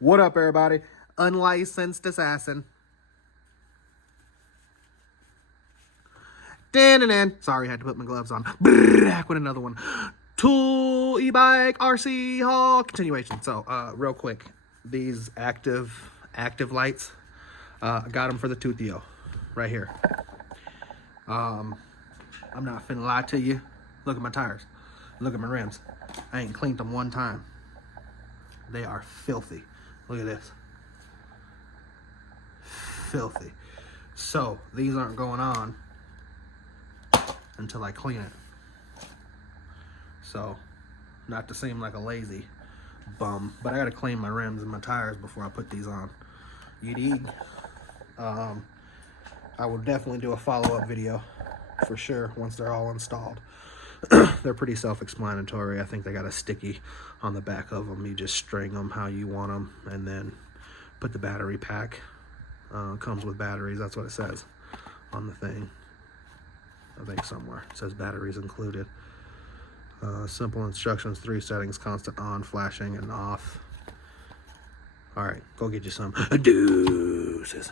What up, everybody? Unlicensed assassin. Sorry, I had to put my gloves on. Back with another one. Tool e-bike RC haul continuation. So, real quick, these active lights, I got them for the TUTTIO, right here. I'm not finna lie to you. Look at my tires. Look at my rims. I ain't cleaned them one time. They are filthy. Look at this. Filthy. So these aren't going on until I clean it. So, not to seem like a lazy bum, but I gotta clean my rims and my tires before I put these on. You dig? I will definitely do a follow-up video for sure once they're all installed. They're pretty self-explanatory. I think they got a sticky on the back of them. You just string them how you want them and then put the battery pack. Comes with batteries. That's what it says on the thing. I think somewhere it says batteries included. Simple instructions, 3 settings: constant on, flashing, and off. All right, go get you some. Deuces.